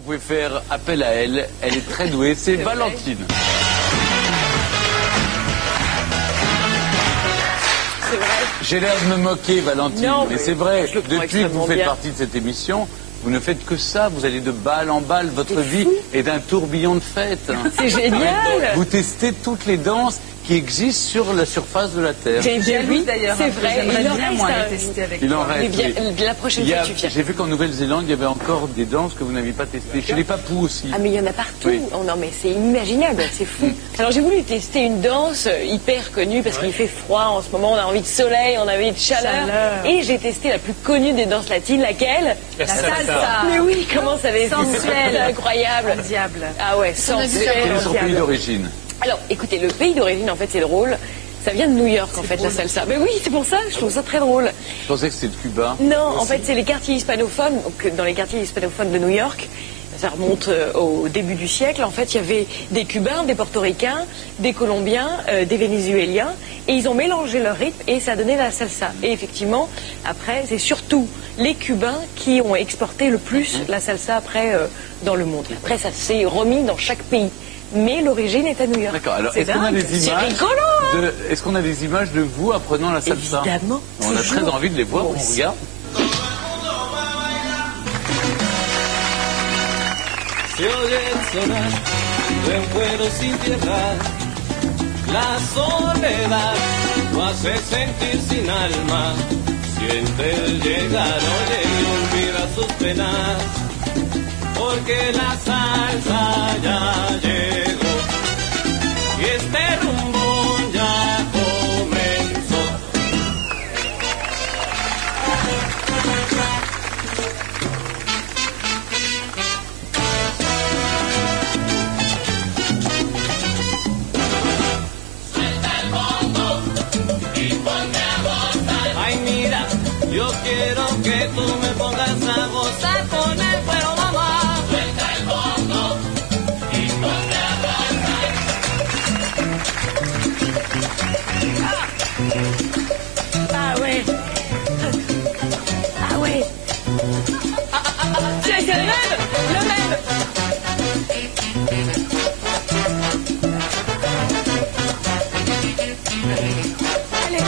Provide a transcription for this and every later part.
vous pouvez faire appel à elle. Elle est très douée. C'est Valentine. C'est vrai. J'ai l'air de me moquer, Valentine, Non, mais c'est vrai. je le prends Depuis que vous faites extrêmement partie de cette émission, vous ne faites que ça. Vous allez de balle en balle. Votre vie est un tourbillon de fêtes. C'est génial. Vous testez toutes les danses qui existent sur la surface de la Terre. J'ai vu d'ailleurs. C'est vrai. J'aimerais bien, moi, les tester avec Il en toi. reste. Mais Oui. la prochaine fois, tu viens. J'ai vu qu'en Nouvelle-Zélande, il y avait encore des danses que vous n'aviez pas testées. Chez les papous aussi. Ah, mais il y en a partout. Oui. Oh, non, mais c'est inimaginable, c'est fou. Alors, j'ai voulu tester une danse hyper connue parce qu'il fait froid en ce moment, on a envie de soleil, on a envie de chaleur. Et j'ai testé la plus connue des danses latines, laquelle? La salsa. Mais oui, comment ça avait été Sensuelle. incroyable. Un diable. Ah ouais, Quel sensuel. est son pays d'origine? Alors, écoutez, le pays d'origine, en fait, c'est drôle. Ça vient de New York, en fait, la salsa. Mais oui, c'est pour ça, je trouve ça très drôle. Je pensais que c'était de Cuba. Non, en fait, c'est les quartiers hispanophones. Donc, dans les quartiers hispanophones de New York, ça remonte au début du siècle. En fait, il y avait des Cubains, des Portoricains, des Colombiens, des Vénézuéliens. Et ils ont mélangé leur rythme et ça a donné la salsa. Et effectivement, après, c'est surtout les Cubains qui ont exporté le plus la salsa après dans le monde. Après, ça s'est remis dans chaque pays. Mais l'origine est à New York. D'accord. Alors, est-ce qu'on a des C'est images rigolo, hein? Est-ce qu'on a des images de vous apprenant la salsa? Évidemment. On a très envie de les voir. Moi On aussi. regarde. Se oye el sonar de un vuelo sin tierra, la soledad lo hace sentir sin alma, siente el llegar, oye y olvida sus penas, porque la salsa ya llegó y este rumbo ya comenzó. Ay, mira, yo quiero que tú me pongas a gozar con el fuego, mamá. Suelta el bombo y ponte a gozar. Ah ouais. Ah ouais. C'est le même. Le même. Allez.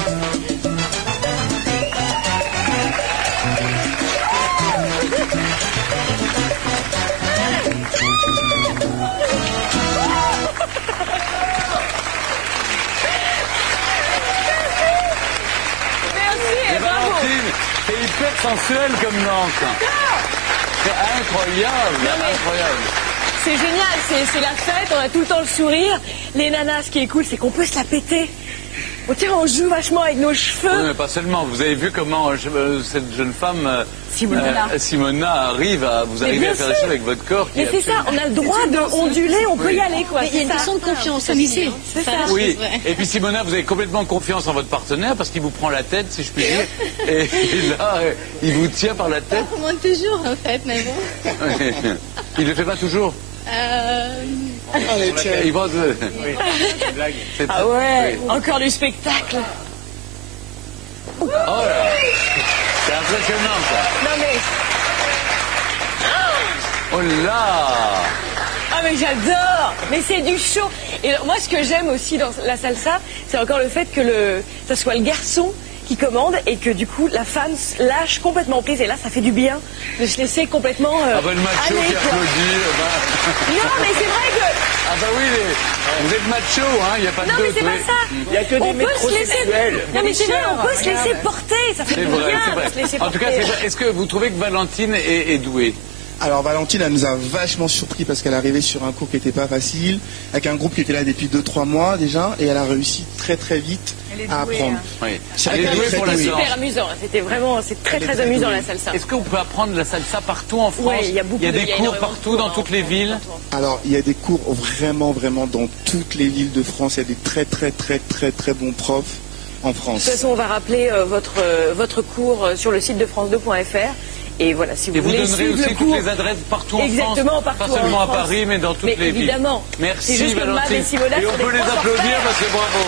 Merci et bravo. Valentine, c'est hyper sensuel comme danse. C'est incroyable, Non, mais- incroyable. C'est génial, c'est la fête, on a tout le temps le sourire. Les nanas, ce qui est cool, c'est qu'on peut se la péter. On joue vachement avec nos Oui, cheveux. mais pas seulement. Vous avez vu comment cette jeune femme, Simona, arrive à vous arriver bien à faire les sûr. choses avec votre corps. Qui Mais est c'est ça, on a le droit de onduler, on peut y aller quoi. Mais il y a une C'est ça. question de confiance aussi. Hein. C'est ça. Oui, et puis Simona, vous avez complètement confiance en votre partenaire parce qu'il vous prend la tête, si je puis dire. Et là, il vous tient par la tête. Moins toujours en fait, mais bon. Il le fait pas toujours. Il pense. C'est Ah ouais, encore du spectacle. Oh là, c'est impressionnant ça. Non mais, Oh là. ah mais j'adore. Mais c'est du show. Et alors, moi, ce que j'aime aussi dans la salsa, c'est encore le fait que ça soit le garçon qui commande et que du coup la femme lâche complètement prise. Et là, ça fait du bien de se laisser complètement. Ah bah le macho aller, qui quoi. applaudit. Bah. Non mais c'est vrai que. Ah bah oui, vous êtes macho, hein, il n'y a pas de Non mais doute. c'est oui. pas ça. Il n'y a que On des peut se laisser. métrosexuels. Non mais c'est vrai, on peut se laisser Regarde. porter. Ça fait C'est du vrai, bien c'est de vrai. se laisser En tout cas, porter. est-ce que vous trouvez que Valentine est douée? Alors Valentine, elle nous a vachement surpris parce qu'elle est arrivée sur un cours qui n'était pas facile, avec un groupe qui était là depuis 2-3 mois déjà, et elle a réussi très très vite à apprendre. Oui. C'est Elle est vrai douée qu'elle est pour la très C'est danse. super amusant. C'était vraiment, c'est très Elle est très très amusant douée. la salsa. Est-ce qu'on peut apprendre la salsa partout en France? Ouais, il y a beaucoup des de- il y a cours énormément de partout cours, dans hein, toutes les villes. Alors il y a des cours vraiment dans toutes les villes de France, il y a des très bons profs en France. De toute façon, on va rappeler votre cours sur le site de france2.fr. Et voilà, si vous Et vous voulez donnerez suivre aussi le toutes cours. les adresses partout en Exactement, France. partout Pas seulement en à France. Paris, mais dans toutes Mais les villes. évidemment. Merci C'est juste que Mab Valentine. et Simona Et on sont des peut les grands applaudir porteurs. parce que bravo.